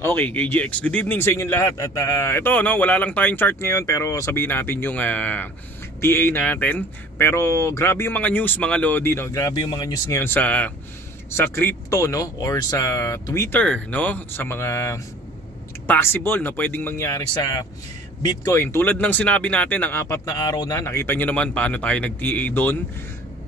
Okay, KGX, good evening sa inyong lahat. At ito, no, wala lang tayong chart ngayon, pero sabihin natin yung TA natin. Pero grabe yung mga news, mga lodi, no? Grabe yung mga news ngayon sa crypto, no, or sa Twitter, no, sa mga possible na pwedeng mangyari sa Bitcoin. Tulad ng sinabi natin ng 4 na araw na, nakita nyo naman paano tayo nag-TA doon,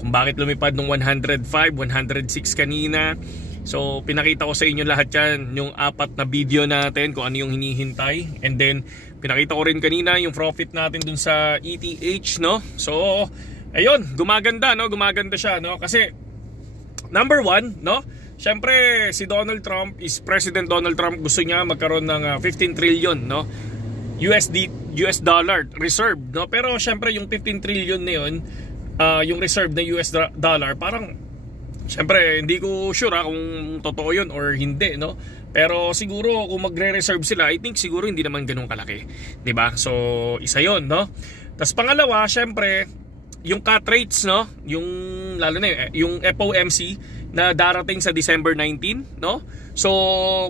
kung bakit lumipad ng 105, 106 kanina. So pinakita ko sa inyo lahat yan, yung 4 na video natin, kung ano yung hinihintay. And then pinakita ko rin kanina yung profit natin dun sa ETH, no. So ayun, gumaganda, no, gumaganda siya, no, kasi number one, no, syempre si Donald Trump is President Donald Trump, gusto niya magkaroon ng 15 trillion, no, US dollar reserve, no. Pero syempre yung 15 trillion na yun, yung reserve na US dollar, parang syempre hindi ko sure kung totoo yun or hindi, no. Pero siguro kung magre-reserve sila, I think siguro hindi naman ganun kalaki, 'di ba? So isa 'yon, no. Tapos pangalawa, syempre yung cut rates, no, yung lalo na yung FOMC na darating sa December 19, no. So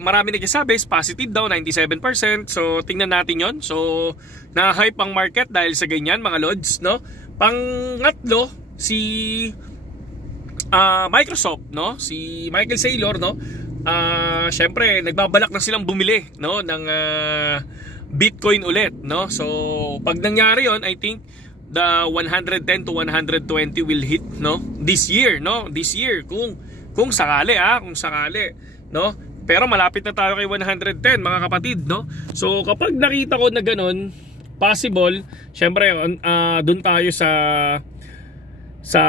marami nagsasabi is positive daw, 97%. So tingnan natin 'yon. So na-hype ang market dahil sa ganyan, mga lods, no. Pangatlo, si Microsoft, no, si Michael Saylor, no, syempre nagbabalak na silang bumili, no, ng Bitcoin ulit, no. So pag nangyari yon, I think the 110 to 120 will hit, no, this year, no, this year, kung sakali, kung sakali, no. Pero malapit na tayo kay 110, mga kapatid, no. So kapag nakita ko na ganun, possible, syempre doon tayo sa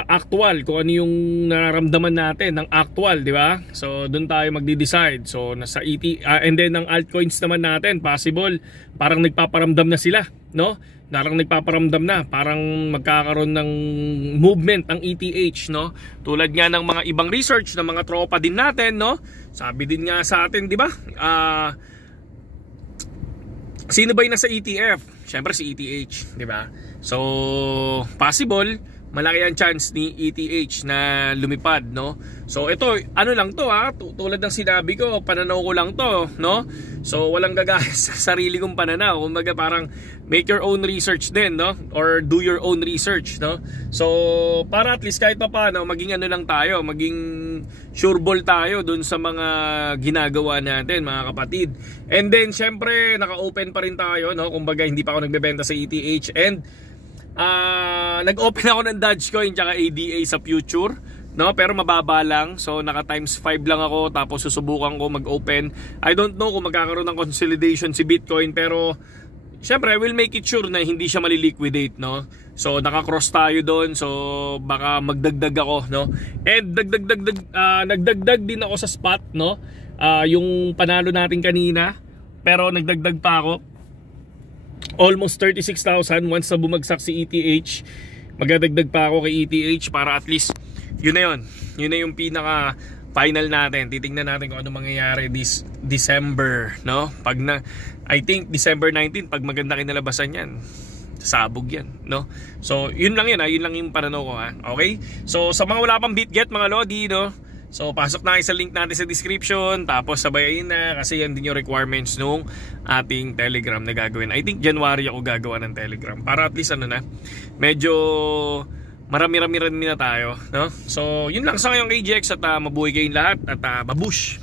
actual, kung ano yung nararamdaman natin ng actual, di ba? So doon tayo magde-decide. So nasa and then ng altcoins naman natin, possible parang nagpaparamdam na sila, no? Parang nagpaparamdam na, parang magkakaroon ng movement ang ETH, no? Tulad nga ng mga ibang research ng mga tropa din natin, no? Sabi din nga sa atin, di ba? Sino ba yung nasa ETF? Syempre si ETH, di ba? So possible malaki ang chance ni ETH na lumipad, no. So ito, ano lang to, tulad ng sinabi ko, pananaw ko lang to, no. So walang gagaya sa sarili kong pananaw. Kumbaga parang make your own research din, no, or do your own research, no. So para at least kahit pa paano maging ano lang tayo, maging sureball tayo dun sa mga ginagawa natin, mga kapatid. And then syempre naka-open pa rin tayo, no. Kumbaga hindi pa ako nagbebenta sa ETH, and nag-open ako ng Dogecoin tsaka ADA sa future, no, pero mababa lang. So naka times 5 lang ako, tapos susubukan ko mag-open. I don't know kung magkakaroon ng consolidation si Bitcoin, pero syempre I will make it sure na hindi siya maliliquidate, no. So naka-cross tayo doon, so baka magdagdag ako, no. And nagdagdag din ako sa spot, no. Yung panalo natin kanina, pero nagdagdag pa ako almost 36,000 once na bumagsak si ETH. Magdadagdag pa ako kay ETH para at least yun na yung pinaka final natin. Titingnan natin kung ano mangyayari this December, no. Pag na, I think December 19, pag maganda kinalabasan yan, sabog yan, no. So yun lang yun, yun lang yung pananaw ko, okay. So sa mga wala pang BitGet, mga lodi, no, so pasok na kayo sa link natin sa description, tapos sabayin na, kasi yan din yung requirements nung ating Telegram na gagawin. I think January ako gagawa ng Telegram para at least ano na, medyo marami-rami rin na tayo, no. So yun lang sa ngayong KGX, at mabuhay kayong lahat, at babush.